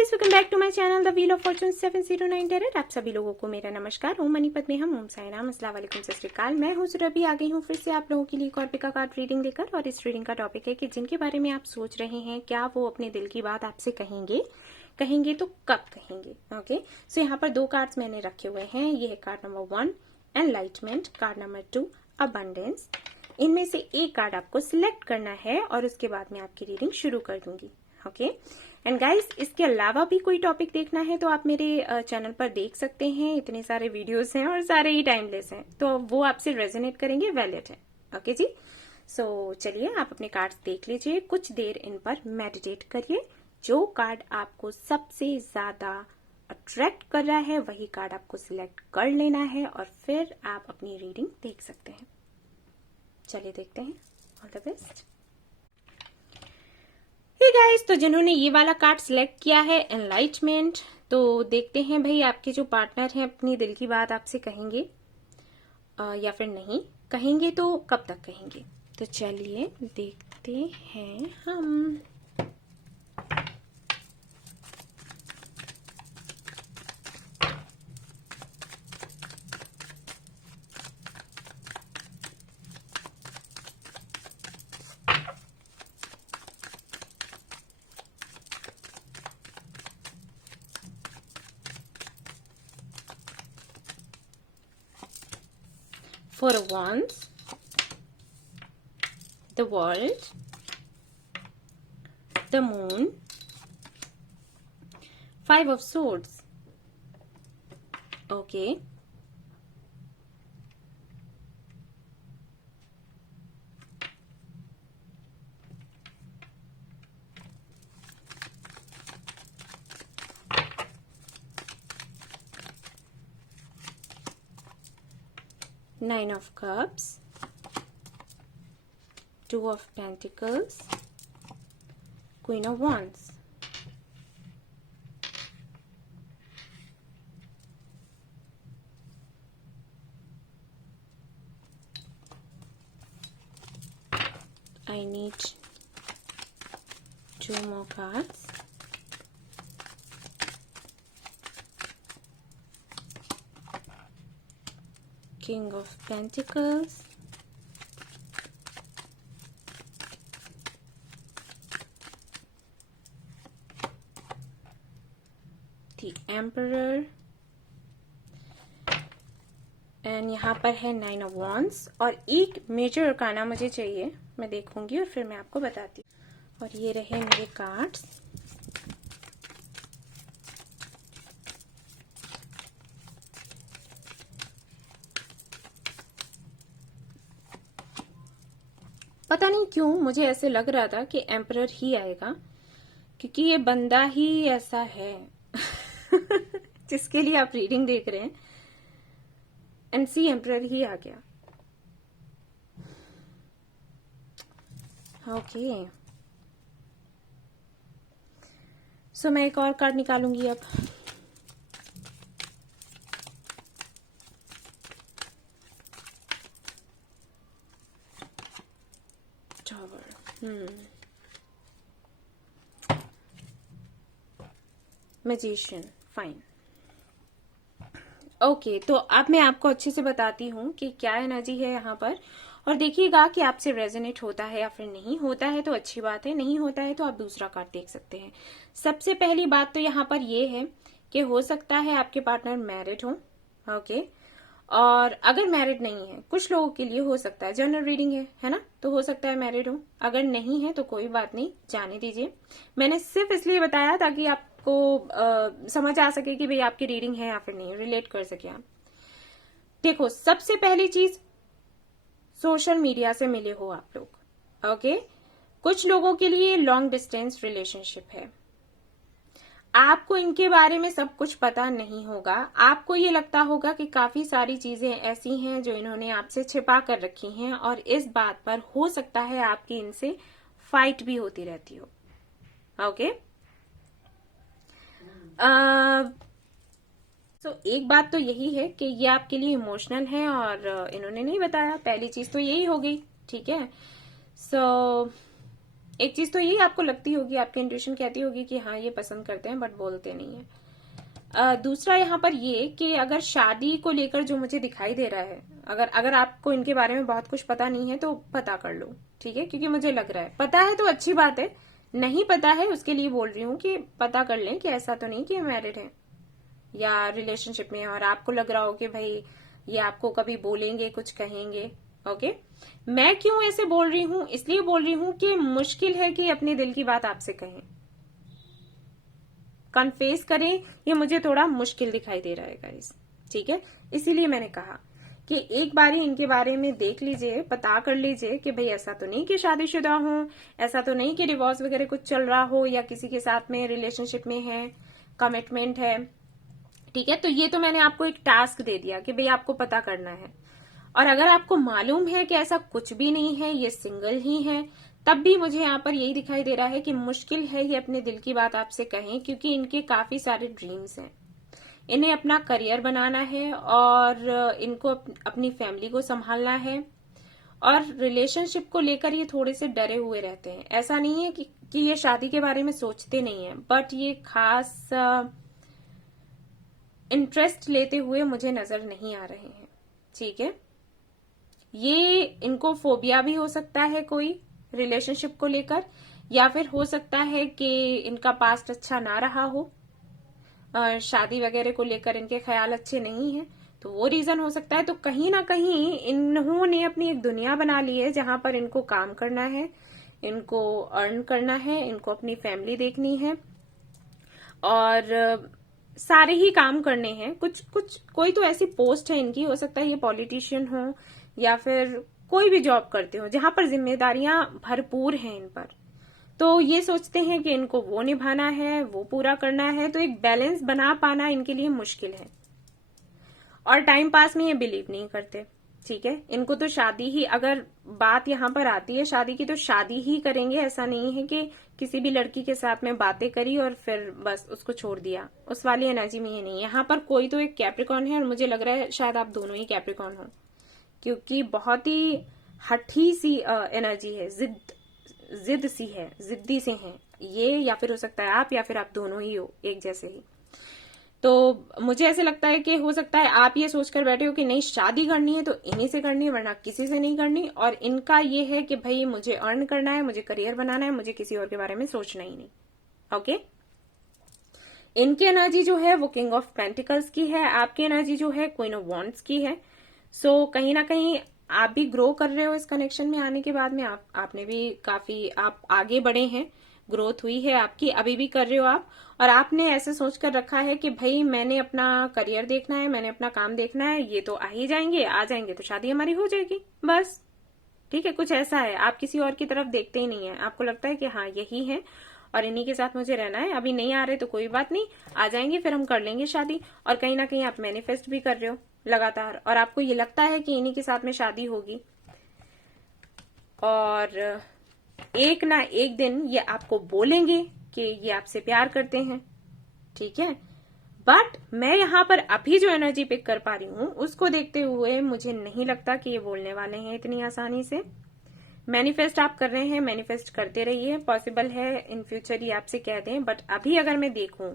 Guys, welcome back to my channel the wheel of fortune 709 tarot. आप सभी लोगों को मेरा नमस्कार। ओम मनीपत में हम ओम साई राम, अस्सलाम वालेकुम, सत श्री अकाल। मैं हूं सुरभि, आ गई हूं फिर से आप लोगों के लिए एक और पिका कार्ड रीडिंग लेकर। और इस रीडिंग का टॉपिक है कि जिनके बारे में आप सोच रहे हैं, क्या वो अपने दिल की बात आपसे कहेंगे तो कब कहेंगे। ओके, सो यहाँ पर दो कार्ड्स मैंने रखे हुए हैं। ये है card number 1 enlightenment, card number 2 abundance. इनमें से एक कार्ड आपको सिलेक्ट करना है और उसके बाद मैं आपकी रीडिंग शुरू कर दूंगी। ओके एंड गाइस, इसके अलावा भी कोई टॉपिक देखना है तो आप मेरे चैनल पर देख सकते हैं। इतने सारे वीडियोस हैं और सारे ही टाइमलेस हैं, तो वो आपसे रेजोनेट करेंगे, वैलिड है। ओके जी, सो चलिए आप अपने कार्ड्स देख लीजिए, कुछ देर इन पर मेडिटेट करिए। जो कार्ड आपको सबसे ज्यादा अट्रैक्ट कर रहा है वही कार्ड आपको सिलेक्ट कर लेना है और फिर आप अपनी रीडिंग देख सकते हैं। चलिए देखते हैं। All the best. Hey guys, तो जिन्होंने ये वाला कार्ड सिलेक्ट किया है एनलाइटमेंट, तो देखते हैं भाई आपके जो पार्टनर हैं अपनी दिल की बात आपसे कहेंगे या फिर नहीं कहेंगे, तो कब तक कहेंगे। तो चलिए देखते हैं हम। For Wands, the World, the Moon, Five of Swords. Okay. Nine of Cups, Two of Pentacles, Queen of Wands. I need two more cards. King of Pentacles, the Emperor, and यहाँ पर है नाइन ऑफ वॉन्ड्स। और एक major arcana मुझे चाहिए, मैं देखूंगी और फिर मैं आपको बताती हूँ। और ये रहे मेरे कार्ड्स। पता नहीं क्यों मुझे ऐसे लग रहा था कि एम्परर ही आएगा, क्योंकि ये बंदा ही ऐसा है जिसके लिए आप रीडिंग देख रहे हैं। एंड सी एम्परर ही आ गया। ओके, सो मैं एक और कार्ड निकालूंगी अब। Magician, fine. ओके, तो अब मैं आपको अच्छे से बताती हूँ कि क्या एनर्जी है यहाँ पर, और देखिएगा कि आपसे रेजोनेट होता है या फिर नहीं होता है तो अच्छी बात है, नहीं होता है तो आप दूसरा कार्ड देख सकते हैं। सबसे पहली बात तो यहाँ पर ये है कि हो सकता है आपके पार्टनर मैरिड हो। ओके, और अगर मैरिड नहीं है, कुछ लोगों के लिए हो सकता है, जनरल रीडिंग है ना, तो हो सकता है मैरिड हो। अगर नहीं है तो कोई बात नहीं, जाने दीजिए। मैंने सिर्फ इसलिए बताया ताकि आपको समझ आ सके कि भाई आपकी रीडिंग है या फिर नहीं, रिलेट कर सके आप। देखो, सबसे पहली चीज, सोशल मीडिया से मिले हो आप लोग। ओके, कुछ लोगों के लिए लॉन्ग डिस्टेंस रिलेशनशिप है। आपको इनके बारे में सब कुछ पता नहीं होगा। आपको ये लगता होगा कि काफी सारी चीजें ऐसी हैं जो इन्होंने आपसे छिपा कर रखी हैं, और इस बात पर हो सकता है आपकी इनसे फाइट भी होती रहती हो। ओके, तो एक बात तो यही है कि ये आपके लिए इमोशनल है और इन्होंने नहीं बताया। पहली चीज तो यही हो गई, ठीक है। सो एक चीज तो यही आपको लगती होगी, आपकी इंट्यूशन कहती होगी कि हाँ ये पसंद करते हैं बट बोलते नहीं है। दूसरा यहाँ पर ये कि अगर शादी को लेकर जो मुझे दिखाई दे रहा है, अगर आपको इनके बारे में बहुत कुछ पता नहीं है तो पता कर लो, ठीक है, क्योंकि मुझे लग रहा है पता है तो अच्छी बात है, नहीं पता है उसके लिए बोल रही हूँ कि पता कर लें कि ऐसा तो नहीं कि मैरिड है या रिलेशनशिप में है और आपको लग रहा हो कि भाई ये आपको कभी बोलेंगे, कुछ कहेंगे। ओके, मैं क्यों ऐसे बोल रही हूं, इसलिए बोल रही हूं कि मुश्किल है कि अपने दिल की बात आपसे कहें, कन्फेस करें, ये मुझे थोड़ा मुश्किल दिखाई दे रहा है गाइस, ठीक है। इसीलिए मैंने कहा कि एक बारी इनके बारे में देख लीजिए, पता कर लीजिए कि भाई ऐसा तो नहीं कि शादीशुदा हो, ऐसा तो नहीं कि डिवोर्स वगैरह कुछ चल रहा हो या किसी के साथ में रिलेशनशिप में है, कमिटमेंट है, ठीक है। तो ये तो मैंने आपको एक टास्क दे दिया कि भाई आपको पता करना है। और अगर आपको मालूम है कि ऐसा कुछ भी नहीं है, ये सिंगल ही है, तब भी मुझे यहाँ पर यही दिखाई दे रहा है कि मुश्किल है ये अपने दिल की बात आपसे कहें, क्योंकि इनके काफी सारे ड्रीम्स हैं, इन्हें अपना करियर बनाना है और इनको अपनी फैमिली को संभालना है और रिलेशनशिप को लेकर ये थोड़े से डरे हुए रहते हैं। ऐसा नहीं है कि ये शादी के बारे में सोचते नहीं है, बट ये खास इंटरेस्ट लेते हुए मुझे नजर नहीं आ रहे हैं, ठीक है। ये इनको फोबिया भी हो सकता है कोई रिलेशनशिप को लेकर, या फिर हो सकता है कि इनका पास्ट अच्छा ना रहा हो, शादी वगैरह को लेकर इनके ख्याल अच्छे नहीं हैं, तो वो रीजन हो सकता है। तो कहीं ना कहीं इन्होंने अपनी एक दुनिया बना ली है जहां पर इनको काम करना है, इनको अर्न करना है, इनको अपनी फैमिली देखनी है और सारे ही काम करने हैं। कुछ कुछ कोई तो ऐसी पोस्ट है इनकी, हो सकता है ये पॉलिटिशियन हो या फिर कोई भी जॉब करते हो जहां पर जिम्मेदारियां भरपूर हैं इन पर, तो ये सोचते हैं कि इनको वो निभाना है, वो पूरा करना है, तो एक बैलेंस बना पाना इनके लिए मुश्किल है और टाइम पास में ये बिलीव नहीं करते, ठीक है। इनको तो शादी ही, अगर बात यहाँ पर आती है शादी की, तो शादी ही करेंगे। ऐसा नहीं है कि किसी भी लड़की के साथ में बातें करी और फिर बस उसको छोड़ दिया, उस वाली एनर्जी में ये नहीं है। यहाँ पर कोई तो एक कैप्रिकॉर्न है और मुझे लग रहा है शायद आप दोनों ही कैप्रिकॉर्न हो, क्योंकि बहुत ही हठी सी एनर्जी है, जिद सी है, जिद्दी से हैं ये, या फिर हो सकता है आप, या फिर आप दोनों ही हो एक जैसे ही। तो मुझे ऐसे लगता है कि हो सकता है आप ये सोचकर बैठे हो कि नहीं शादी करनी है तो इन्हीं से करनी है वरना किसी से नहीं करनी, और इनका ये है कि भाई मुझे अर्न करना है, मुझे करियर बनाना है, मुझे किसी और के बारे में सोचना ही नहीं। ओके, इनकी एनर्जी जो है वो किंग ऑफ पेंटिकल्स की है, आपकी एनर्जी जो है क्वीन ऑफ वॉन्ड्स की है। सो कहीं ना कहीं आप भी ग्रो कर रहे हो इस कनेक्शन में आने के बाद में, आपने भी काफी, आप आगे बढ़े हैं, ग्रोथ हुई है आपकी, अभी भी कर रहे हो आप। और आपने ऐसे सोच कर रखा है कि भाई मैंने अपना करियर देखना है, मैंने अपना काम देखना है, ये तो आ ही जाएंगे, आ जाएंगे तो शादी हमारी हो जाएगी बस, ठीक है। कुछ ऐसा है, आप किसी और की तरफ देखते ही नहीं है, आपको लगता है कि हाँ यही है और इन्हीं के साथ मुझे रहना है, अभी नहीं आ रहे तो कोई बात नहीं, आ जाएंगे फिर हम कर लेंगे शादी। और कहीं ना कहीं आप मैनिफेस्ट भी कर रहे हो लगातार, और आपको ये लगता है कि इन्हीं के साथ में शादी होगी और एक ना एक दिन ये आपको बोलेंगे कि ये आपसे प्यार करते हैं, ठीक है। बट मैं यहाँ पर अभी जो एनर्जी पिक कर पा रही हूँ उसको देखते हुए मुझे नहीं लगता कि ये बोलने वाले हैं इतनी आसानी से। मैनिफेस्ट आप कर रहे हैं, मैनिफेस्ट करते रहिए, पॉसिबल है इन फ्यूचर ये आपसे कह दें, बट अभी अगर मैं देखूं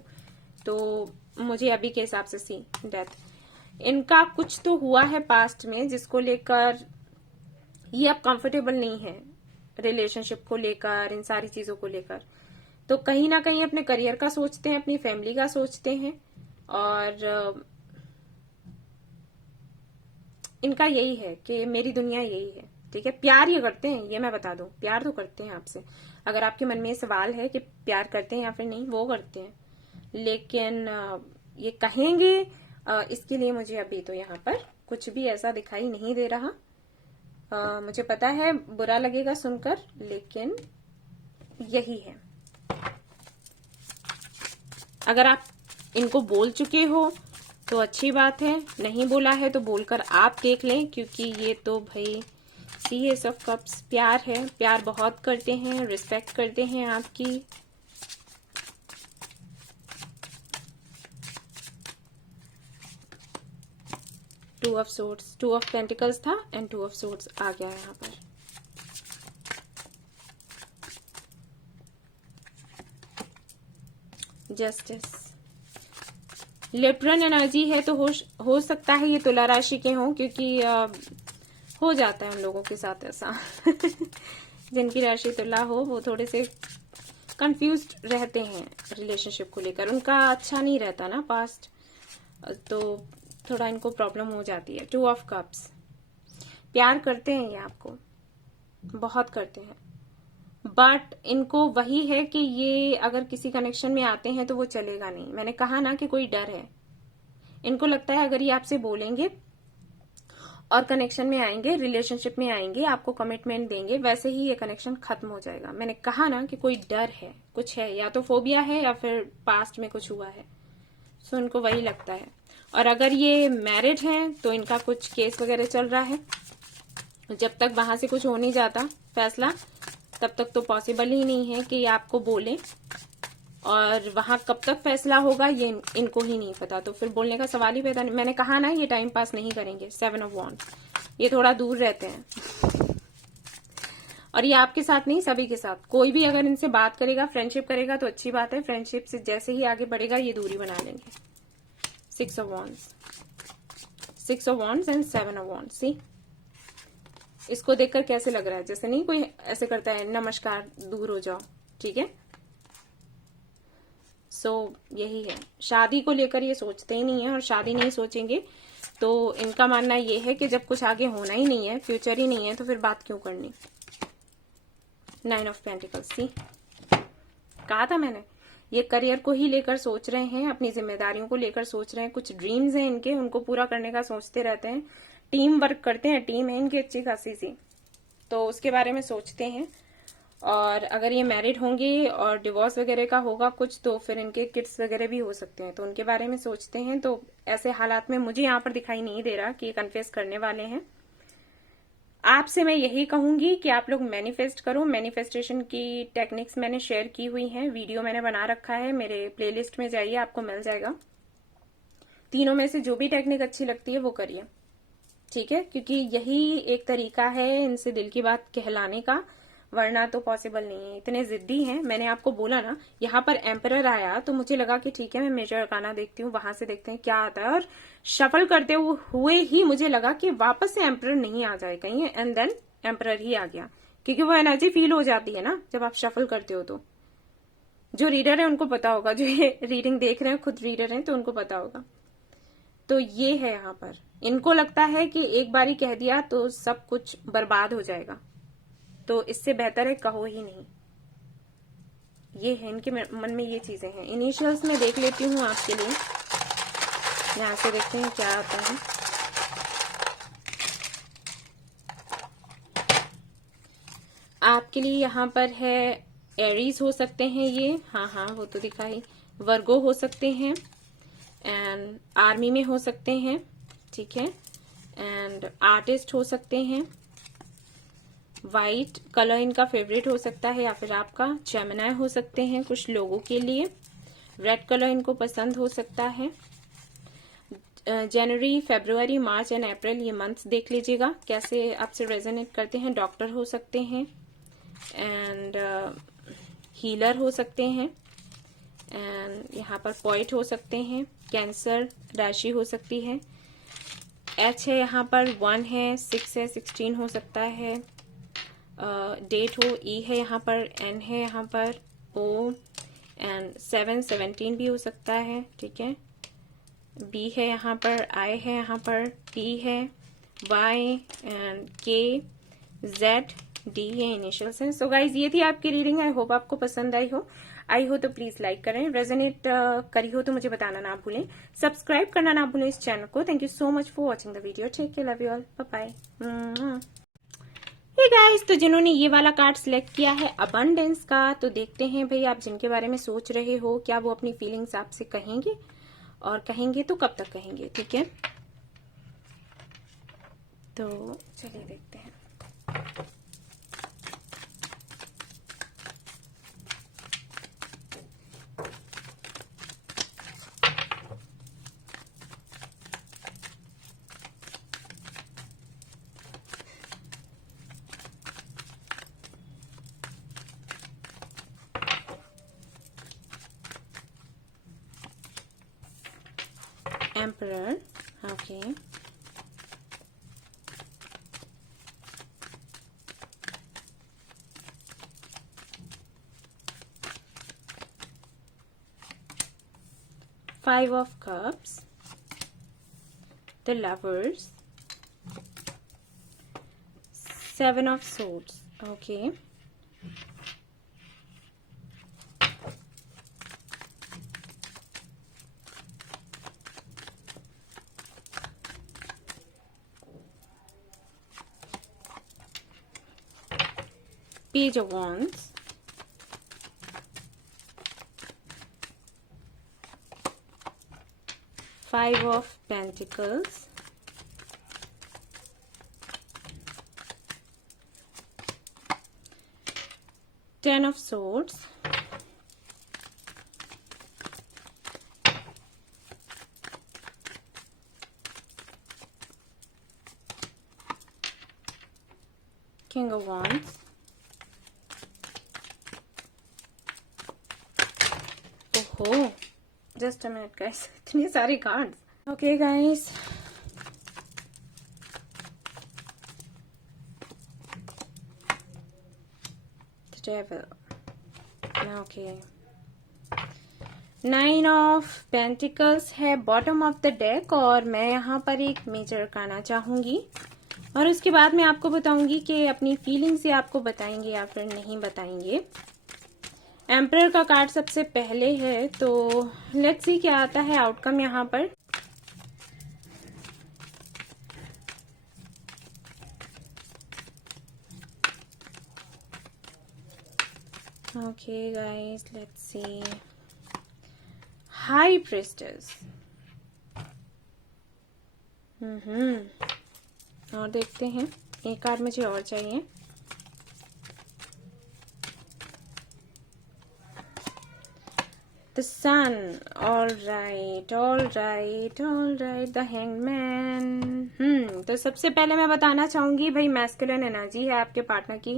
तो मुझे अभी के हिसाब से सी डेथ, इनका कुछ तो हुआ है पास्ट में जिसको लेकर ये अब कंफर्टेबल नहीं है, रिलेशनशिप को लेकर, इन सारी चीजों को लेकर। तो कहीं ना कहीं अपने करियर का सोचते हैं, अपनी फैमिली का सोचते हैं, और इनका यही है कि मेरी दुनिया यही है, ठीक है। प्यार ये करते हैं, ये मैं बता दूं, प्यार तो करते हैं आपसे। अगर आपके मन में ये सवाल है कि प्यार करते हैं या फिर नहीं, वो करते हैं, लेकिन ये कहेंगे इसके लिए मुझे अभी तो यहाँ पर कुछ भी ऐसा दिखाई नहीं दे रहा। मुझे पता है बुरा लगेगा सुनकर, लेकिन यही है। अगर आप इनको बोल चुके हो तो अच्छी बात है, नहीं बोला है तो बोलकर आप देख लें, क्योंकि ये तो भाई एस ऑफ कप्स प्यार है, प्यार बहुत करते हैं, रिस्पेक्ट करते हैं आपकी। Two of swords, two of pentacles था एंड टू ऑफ सोर्ड्स आ गया यहाँ पर। जस्टिस, लिब्रन एनर्जी है तो हो सकता है ये तुला राशि के हों, क्योंकि हो जाता है उन लोगों के साथ ऐसा जिनकी राशि तुला हो वो थोड़े से कंफ्यूज्ड रहते हैं रिलेशनशिप को लेकर, उनका अच्छा नहीं रहता ना पास्ट, तो थोड़ा इनको प्रॉब्लम हो जाती है। 2 ऑफ कप्स, प्यार करते हैं ये आपको, बहुत करते हैं, बट इनको वही है कि ये अगर किसी कनेक्शन में आते हैं तो वो चलेगा नहीं। मैंने कहा ना कि कोई डर है, इनको लगता है अगर ये आपसे बोलेंगे और कनेक्शन में आएंगे, रिलेशनशिप में आएंगे, आपको कमिटमेंट देंगे, वैसे ही ये कनेक्शन खत्म हो जाएगा। मैंने कहा ना कि कोई डर है, कुछ है, या तो फोबिया है या फिर पास्ट में कुछ हुआ है, सो इनको वही लगता है। और अगर ये मैरिड हैं तो इनका कुछ केस वगैरह चल रहा है, जब तक वहां से कुछ हो नहीं जाता फैसला, तब तक तो पॉसिबल ही नहीं है कि ये आपको बोले, और वहां कब तक फैसला होगा ये इनको ही नहीं पता, तो फिर बोलने का सवाल ही पैदा नहीं। मैंने कहा ना ये टाइम पास नहीं करेंगे। 7 ऑफ वॉन्ड्स, ये थोड़ा दूर रहते हैं, और ये आपके साथ नहीं, सभी के साथ। कोई भी अगर इनसे बात करेगा, फ्रेंडशिप करेगा तो अच्छी बात है, फ्रेंडशिप से जैसे ही आगे बढ़ेगा ये दूरी बना लेंगे। 6 of wands, 6 of wands and 7 of wands. See, इसको देखकर कैसे लग रहा है? जैसे नहीं कोई ऐसे करता है नमस्कार, दूर हो जाओ, ठीक है। सो यही है, शादी को लेकर ये सोचते ही नहीं है, और शादी नहीं सोचेंगे तो इनका मानना ये है कि जब कुछ आगे होना ही नहीं है, फ्यूचर ही नहीं है, तो फिर बात क्यों करनी। 9 ऑफ पेंटिकल्स, सी, कहा था मैंने, ये करियर को ही लेकर सोच रहे हैं, अपनी जिम्मेदारियों को लेकर सोच रहे हैं, कुछ ड्रीम्स हैं इनके, उनको पूरा करने का सोचते रहते हैं, टीम वर्क करते हैं, टीम है इनकी अच्छी खासी सी, तो उसके बारे में सोचते हैं। और अगर ये मैरिड होंगे और डिवोर्स वगैरह का होगा कुछ, तो फिर इनके किड्स वगैरह भी हो सकते हैं, तो उनके बारे में सोचते हैं। तो ऐसे हालात में मुझे यहाँ पर दिखाई नहीं दे रहा कि ये कन्फेस करने वाले हैं। आपसे मैं यही कहूंगी कि आप लोग मैनिफेस्ट करो। मैनिफेस्टेशन की टेक्निक्स मैंने शेयर की हुई हैं, वीडियो मैंने बना रखा है, मेरे प्लेलिस्ट में जाइए, आपको मिल जाएगा। तीनों में से जो भी टेक्निक अच्छी लगती है वो करिए, ठीक है, क्योंकि यही एक तरीका है इनसे दिल की बात कहलाने का, वरना तो पॉसिबल नहीं है। इतने जिद्दी हैं। मैंने आपको बोला ना, यहाँ पर एम्परर आया तो मुझे लगा कि ठीक है मैं मेजर अरकाना देखती हूँ, वहां से देखते हैं क्या आता है, और शफल करते हुए ही मुझे लगा कि वापस से एम्परर नहीं आ जाए कहीं, एंड देन एम्परर ही आ गया, क्योंकि वो एनर्जी फील हो जाती है ना जब आप शफल करते हो। तो जो रीडर है उनको पता होगा, जो ये रीडिंग देख रहे हैं खुद रीडर हैं तो उनको पता होगा। तो ये है, यहाँ पर इनको लगता है कि एक बारी कह दिया तो सब कुछ बर्बाद हो जाएगा, तो इससे बेहतर है कहो ही नहीं। ये है इनके मन में, ये चीजें हैं। इनिशियल्स में देख लेती हूँ आपके लिए, यहां से देखते हैं क्या आता है। आपके लिए यहाँ पर है एरीज हो सकते हैं ये, हाँ वो तो दिखाई, वर्गो हो सकते हैं, एंड आर्मी में हो सकते हैं, ठीक है, एंड आर्टिस्ट हो सकते हैं, वाइट कलर इनका फेवरेट हो सकता है, या फिर आपका जेमिनी हो सकते हैं कुछ लोगों के लिए, रेड कलर इनको पसंद हो सकता है। जनवरी, फरवरी, मार्च एंड अप्रैल, ये मंथ्स देख लीजिएगा कैसे आपसे रेजोनेट करते हैं। डॉक्टर हो सकते हैं, एंड हीलर हो सकते हैं, एंड यहाँ पर पोइट हो सकते हैं, कैंसर राशि हो सकती है, एच है यहाँ पर, 1 है, 6 है, 16 हो सकता है, डेट हो, ई है यहाँ पर, एन है यहाँ पर, ओ एंड 7, 17 भी हो सकता है, ठीक है, बी है यहाँ पर, आई है यहाँ पर, टी है, वाई एंड के, जेड, डी ये इनिशियल्स हैं। सो गाइज ये थी आपकी रीडिंग, आई होप आपको पसंद आई हो तो प्लीज लाइक करें, रेजोनेट करी हो तो मुझे बताना ना भूलें, सब्सक्राइब करना ना भूलें इस चैनल को। Thank you so much for watching the video, take care, love you all, bye bye. Hey guys, तो जिन्होंने ये वाला कार्ड सिलेक्ट किया है अबंडेंस का, तो देखते हैं भाई आप जिनके बारे में सोच रहे हो, क्या वो अपनी फीलिंग्स आपसे कहेंगे, और कहेंगे तो कब तक कहेंगे, ठीक है। तो चलिए देखते हैं। Emperor. Okay. Five of Cups. The Lovers. Seven of Swords. Okay. Page of Wands. Five of Pentacles. Ten of Swords. King of Wands. Oh, just a minute, guys. इतनी सारी cards. Okay, guys. The Devil. Okay. Nine of Pentacles है bottom of the deck और मैं यहाँ पर एक major करना चाहूंगी और उसके बाद मैं आपको बताऊंगी कि अपनी फीलिंग्स ये आपको बताएंगे या फिर नहीं बताएंगे। एम्परर का कार्ड सबसे पहले है, तो लेट्स सी क्या आता है आउटकम यहाँ पर। Okay guys, let's see. High priestess. और देखते हैं, एक कार्ड मुझे और चाहिए। The Sun. All right. The Hanged Man. तो सबसे पहले मैं बताना चाहूंगी भाई, मैस्कुलिन एनर्जी है आपके पार्टनर की।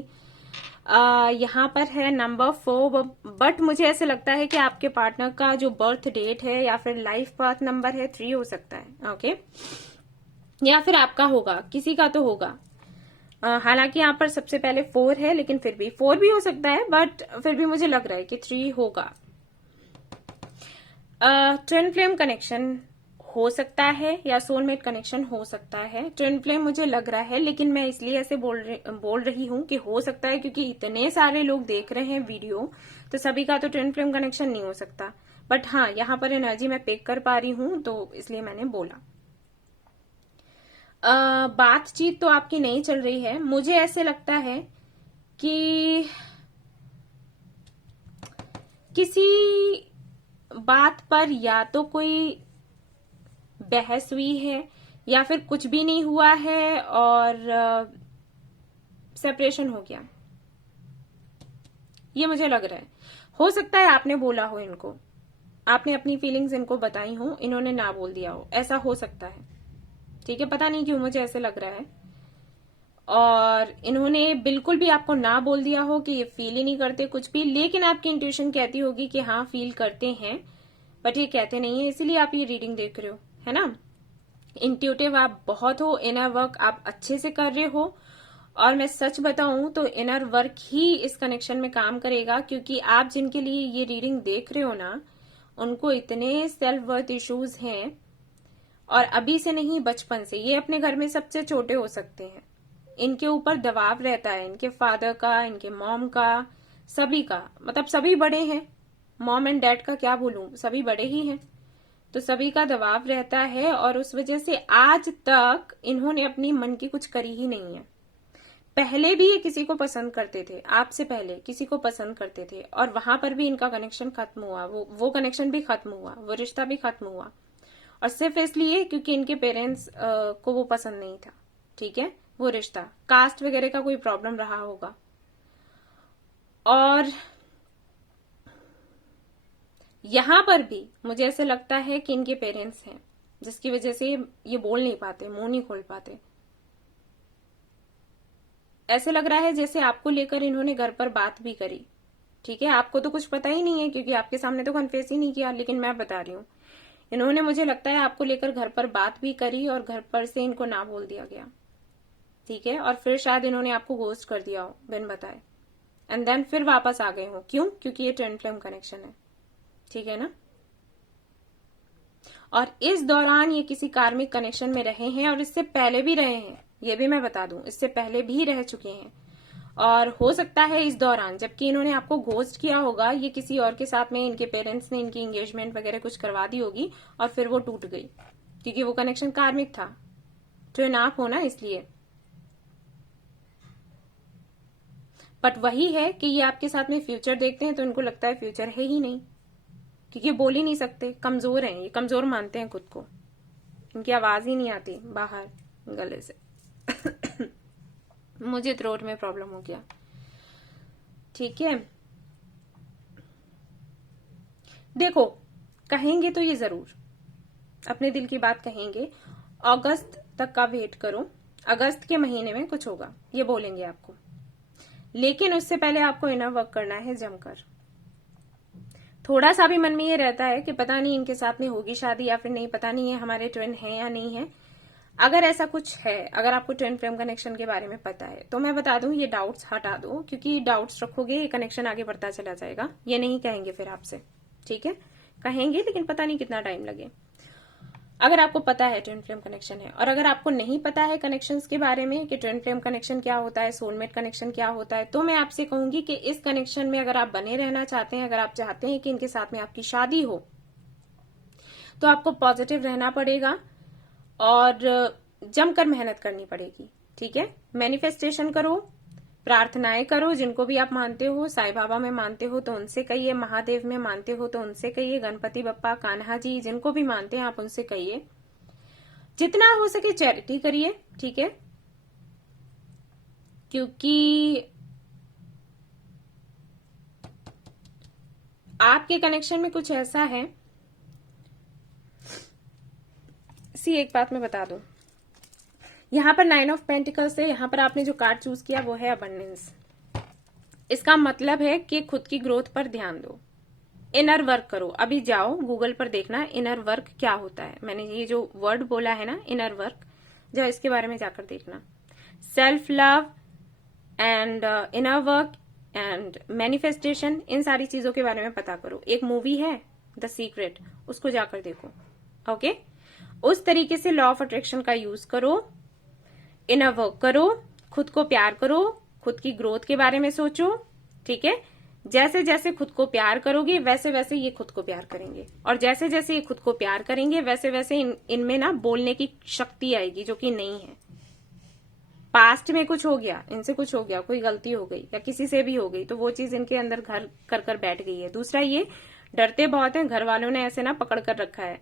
यहाँ पर है नंबर 4, बट मुझे ऐसे लगता है कि आपके पार्टनर का जो बर्थ डेट है या फिर लाइफ पाथ नंबर है 3 हो सकता है। ओके, या फिर आपका होगा, किसी का तो होगा। हालांकि यहाँ पर सबसे पहले 4 है, लेकिन फिर भी 4 भी हो सकता है, बट फिर भी मुझे लग रहा है कि 3 होगा। ट्विन फ्लेम कनेक्शन हो सकता है या सोलमेट कनेक्शन हो सकता है। ट्विन फ्लेम मुझे लग रहा है, लेकिन मैं इसलिए ऐसे बोल रही हूँ कि हो सकता है क्योंकि इतने सारे लोग देख रहे हैं वीडियो, तो सभी का तो ट्विन फ्लेम कनेक्शन नहीं हो सकता। बट हाँ, यहाँ पर एनर्जी मैं पिक कर पा रही हूँ, तो इसलिए मैंने बोला। बातचीत तो आपकी नहीं चल रही है। मुझे ऐसे लगता है कि किसी बात पर या तो कोई बहस हुई है या फिर कुछ भी नहीं हुआ है और सेपरेशन हो गया, ये मुझे लग रहा है। हो सकता है आपने बोला हो इनको, आपने अपनी फीलिंग्स इनको बताई हो, इन्होंने ना बोल दिया हो, ऐसा हो सकता है। ठीक है, पता नहीं क्यों मुझे ऐसे लग रहा है। और इन्होंने बिल्कुल भी आपको ना बोल दिया हो कि ये फील ही नहीं करते कुछ भी, लेकिन आपकी इंट्यूशन कहती होगी कि हाँ फील करते हैं, बट ये कहते नहीं है, इसीलिए आप ये रीडिंग देख रहे हो, है ना। इंट्यूटिव आप बहुत हो, इनर वर्क आप अच्छे से कर रहे हो, और मैं सच बताऊं तो इनर वर्क ही इस कनेक्शन में काम करेगा, क्योंकि आप जिनके लिए ये रीडिंग देख रहे हो ना, उनको इतने सेल्फ वर्थ इश्यूज हैं, और अभी से नहीं बचपन से। ये अपने घर में सबसे छोटे हो सकते हैं, इनके ऊपर दबाव रहता है, इनके फादर का, इनके मॉम का, सभी का, मतलब सभी बड़े हैं, मॉम एंड डैड का क्या बोलूं, सभी बड़े ही हैं, तो सभी का दबाव रहता है, और उस वजह से आज तक इन्होंने अपनी मन की कुछ करी ही नहीं है। पहले भी ये किसी को पसंद करते थे, आपसे पहले किसी को पसंद करते थे, और वहां पर भी इनका कनेक्शन खत्म हुआ, वो कनेक्शन भी खत्म हुआ, वो रिश्ता भी खत्म हुआ, और सिर्फ इसलिए क्योंकि इनके पेरेंट्स को वो पसंद नहीं था। ठीक है, वो रिश्ता कास्ट वगैरह का कोई प्रॉब्लम रहा होगा, और यहां पर भी मुझे ऐसे लगता है कि इनके पेरेंट्स हैं, जिसकी वजह से ये बोल नहीं पाते, मुंह नहीं खोल पाते। ऐसे लग रहा है जैसे आपको लेकर इन्होंने घर पर बात भी करी। ठीक है, आपको तो कुछ पता ही नहीं है क्योंकि आपके सामने तो कन्फेस ही नहीं किया, लेकिन मैं बता रही हूँ, इन्होंने मुझे लगता है आपको लेकर घर पर बात भी करी और घर पर से इनको ना बोल दिया गया, ठीक है, और फिर शायद इन्होंने आपको घोस्ट कर दिया हो बिन बताए, एंड देन फिर वापस आ गए हो। क्यों? क्योंकि ये ट्विन फ्लेम कनेक्शन है, ठीक है ना। और इस दौरान ये किसी कार्मिक कनेक्शन में रहे हैं और इससे पहले भी रहे हैं, ये भी मैं बता दूं, इससे पहले भी रह चुके हैं। और हो सकता है इस दौरान जबकि इन्होंने आपको घोस्ट किया होगा, ये किसी और के साथ में इनके पेरेंट्स ने इनकी एंगेजमेंट वगैरह कुछ करवा दी होगी और फिर वो टूट गई, क्योंकि वो कनेक्शन कार्मिक था, ट्विन आप हो ना, इसलिए। बट वही है कि ये आपके साथ में फ्यूचर देखते हैं तो इनको लगता है फ्यूचर है ही नहीं, क्योंकि बोल ही नहीं सकते, कमजोर हैं ये, कमजोर मानते हैं खुद को, इनकी आवाज ही नहीं आती बाहर गले से। मुझे थ्रोट में प्रॉब्लम हो गया, ठीक है। देखो, कहेंगे तो ये जरूर अपने दिल की बात कहेंगे, अगस्त तक का वेट करो, अगस्त के महीने में कुछ होगा, ये बोलेंगे आपको। लेकिन उससे पहले आपको इनर वर्क करना है जमकर। थोड़ा सा भी मन में ये रहता है कि पता नहीं इनके साथ में होगी शादी या फिर नहीं, पता नहीं है हमारे ट्विन है या नहीं है, अगर ऐसा कुछ है, अगर आपको ट्विन फ्लेम कनेक्शन के बारे में पता है तो मैं बता दूं, ये डाउट्स हटा दो, क्योंकि डाउट्स रखोगे ये कनेक्शन आगे बढ़ता चला जाएगा। ये नहीं कहेंगे फिर आपसे, ठीक है, कहेंगे लेकिन पता नहीं कितना टाइम लगे। अगर आपको पता है ट्विन फ्लेम कनेक्शन है, और अगर आपको नहीं पता है कनेक्शंस के बारे में कि ट्विन फ्लेम कनेक्शन क्या होता है, सोलमेट कनेक्शन क्या होता है, तो मैं आपसे कहूंगी कि इस कनेक्शन में अगर आप बने रहना चाहते हैं, अगर आप चाहते हैं कि इनके साथ में आपकी शादी हो, तो आपको पॉजिटिव रहना पड़ेगा और जमकर मेहनत करनी पड़ेगी, ठीक है। मैनिफेस्टेशन करो, प्रार्थनाएं करो, जिनको भी आप मानते हो, साईं बाबा में मानते हो तो उनसे कहिए, महादेव में मानते हो तो उनसे कहिए, गणपति बप्पा, कान्हा जी, जिनको भी मानते हैं आप उनसे कहिए। जितना हो सके चैरिटी करिए, ठीक है, क्योंकि आपके कनेक्शन में कुछ ऐसा है। एक बात मैं बता दूं, यहां पर 9 ऑफ पेंटिकल्स है, यहां पर आपने जो कार्ड चूज किया वो है अबंडेंस। इसका मतलब है कि खुद की ग्रोथ पर ध्यान दो, इनर वर्क करो। अभी जाओ गूगल पर देखना इनर वर्क क्या होता है, मैंने ये जो वर्ड बोला है ना इनर वर्क, जाओ इसके बारे में जाकर देखना। Self love and inner work and manifestation, इन सारी चीजों के बारे में पता करो। एक मूवी है द सीक्रेट, उसको जाकर देखो, ओके। उस तरीके से लॉ ऑफ अट्रैक्शन का यूज करो, इनर वर्क करो, खुद को प्यार करो, खुद की ग्रोथ के बारे में सोचो, ठीक है। जैसे जैसे खुद को प्यार करोगे वैसे वैसे ये खुद को प्यार करेंगे, और जैसे जैसे ये खुद को प्यार करेंगे वैसे वैसे इनमें ना बोलने की शक्ति आएगी, जो कि नहीं है। पास्ट में कुछ हो गया, इनसे कुछ हो गया, कोई गलती हो गई या किसी से भी हो गई, तो वो चीज इनके अंदर घर कर कर बैठ गई है। दूसरा, ये डरते बहुत हैं, घर वालों ने ऐसे ना पकड़ कर रखा है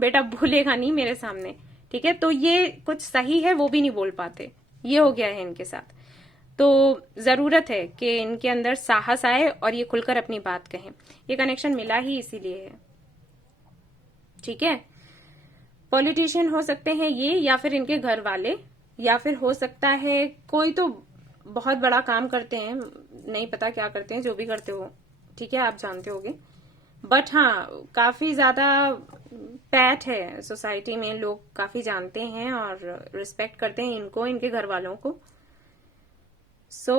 बेटा भूलेगा नहीं मेरे सामने, ठीक है। तो ये कुछ सही है वो भी नहीं बोल पाते, ये हो गया है इनके साथ। तो जरूरत है कि इनके अंदर साहस आए और ये खुलकर अपनी बात कहें। ये कनेक्शन मिला ही इसीलिए है, ठीक है। पॉलिटिशियन हो सकते हैं ये, या फिर इनके घर वाले, या फिर हो सकता है कोई तो बहुत बड़ा काम करते हैं, नहीं पता क्या करते हैं, जो भी करते हो, ठीक है, आप जानते होगे। बट हाँ, काफी ज्यादा पैठ है सोसाइटी में, लोग काफी जानते हैं और रिस्पेक्ट करते हैं इनको, इनके घर वालों को। सो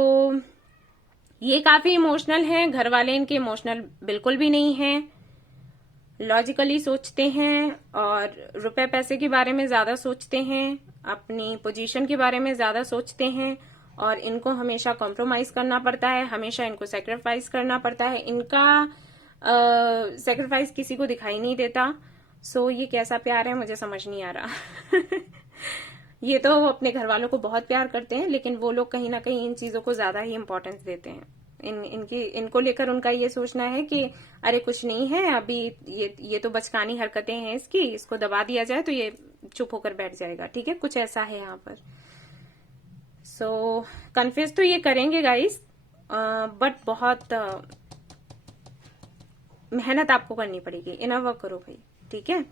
ये काफी इमोशनल हैं, घर वाले इनके इमोशनल बिल्कुल भी नहीं हैं, लॉजिकली सोचते हैं और रुपए पैसे के बारे में ज्यादा सोचते हैं, अपनी पोजीशन के बारे में ज्यादा सोचते हैं, और इनको हमेशा कॉम्प्रोमाइज करना पड़ता है, हमेशा इनको सेक्रीफाइस करना पड़ता है। इनका सेक्रीफाइस किसी को दिखाई नहीं देता। सो ये कैसा प्यार है मुझे समझ नहीं आ रहा ये तो अपने घर वालों को बहुत प्यार करते हैं, लेकिन वो लोग कहीं ना कहीं इन चीजों को ज्यादा ही इम्पोर्टेंस देते हैं। इनको लेकर उनका ये सोचना है कि अरे कुछ नहीं है अभी, ये तो बचकानी हरकतें हैं इसकी, इसको दबा दिया जाए तो ये चुप होकर बैठ जाएगा, ठीक है, कुछ ऐसा है यहाँ पर। सो कन्फ्यूज तो ये करेंगे गाइस, बट बहुत मेहनत आपको करनी पड़ेगी, इनर वर्क करो भाई, ठीक है।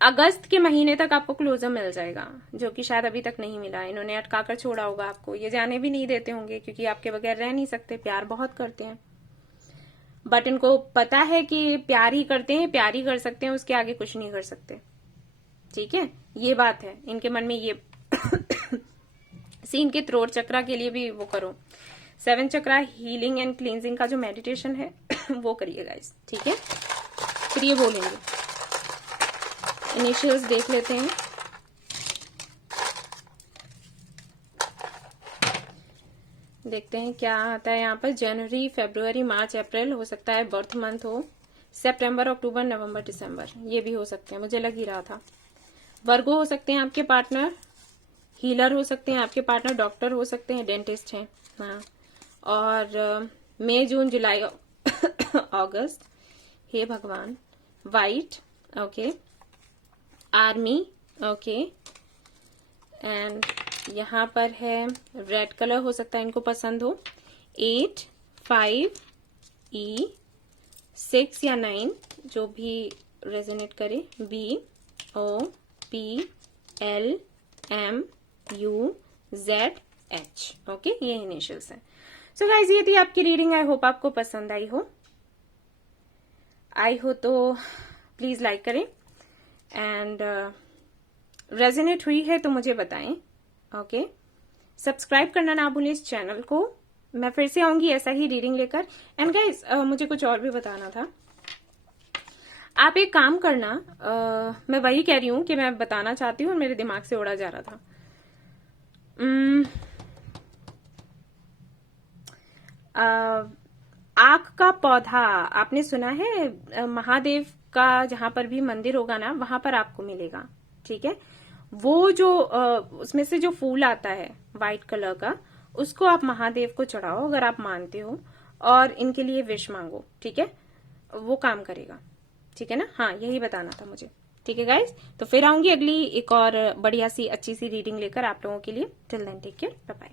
अगस्त के महीने तक आपको क्लोजर मिल जाएगा, जो कि शायद अभी तक नहीं मिला। इन्होंने अटका कर छोड़ा होगा आपको, ये जाने भी नहीं देते होंगे क्योंकि आपके बगैर रह नहीं सकते, प्यार बहुत करते हैं। बट इनको पता है कि प्यार ही करते हैं, प्यार ही कर सकते हैं, उसके आगे कुछ नहीं कर सकते। ठीक है, ये बात है इनके मन में। ये सी इनके थ्रोट चक्रा के लिए भी वो करो, 7 चक्रा हीलिंग एंड क्लींजिंग का जो मेडिटेशन है वो करिए गाइस। ठीक है, फिर ये बोलेंगे। इनिशियल्स देख लेते हैं। देखते हैं क्या आता है यहाँ पर। जनवरी, फरवरी, मार्च, अप्रैल, हो सकता है बर्थ मंथ हो। सितंबर, अक्टूबर, नवंबर, दिसंबर, ये भी हो सकते हैं, मुझे लग ही रहा था। वर्गो हो सकते हैं आपके पार्टनर, हीलर हो सकते हैं आपके पार्टनर, डॉक्टर हो सकते हैं, डेंटिस्ट हैं। हाँ, और मई, जून, जुलाई, अगस्त, हे भगवान, white, okay, army, okay, and यहाँ पर है रेड कलर, हो सकता है इनको पसंद हो। 8, 5, E, 6 या 9, जो भी रेजोनेट करे। B, O, P, L, M, U, Z, H, okay, ये इनिशियल्स हैं। सो गाइज, ये थी आपकी रीडिंग। आई होप आपको पसंद आई हो। तो प्लीज लाइक करें, एंड रेजोनेट हुई है तो मुझे बताएं। ओके, सब्सक्राइब करना ना भूलें इस चैनल को। मैं फिर से आऊंगी ऐसा ही रीडिंग लेकर। एंड गाइज, मुझे कुछ और भी बताना था। आप एक काम करना, मैं वही कह रही हूं कि मैं बताना चाहती हूँ और मेरे दिमाग से उड़ा जा रहा था। आक का पौधा आपने सुना है? महादेव का जहां पर भी मंदिर होगा ना, वहां पर आपको मिलेगा। ठीक है, वो जो उसमें से जो फूल आता है व्हाइट कलर का, उसको आप महादेव को चढ़ाओ अगर आप मानते हो, और इनके लिए विश मांगो। ठीक है, वो काम करेगा। ठीक है ना? हाँ, यही बताना था मुझे। ठीक है गाइज, तो फिर आऊंगी अगली एक और बढ़िया सी अच्छी सी रीडिंग लेकर आप लोगों के लिए। Till then take care, bye bye.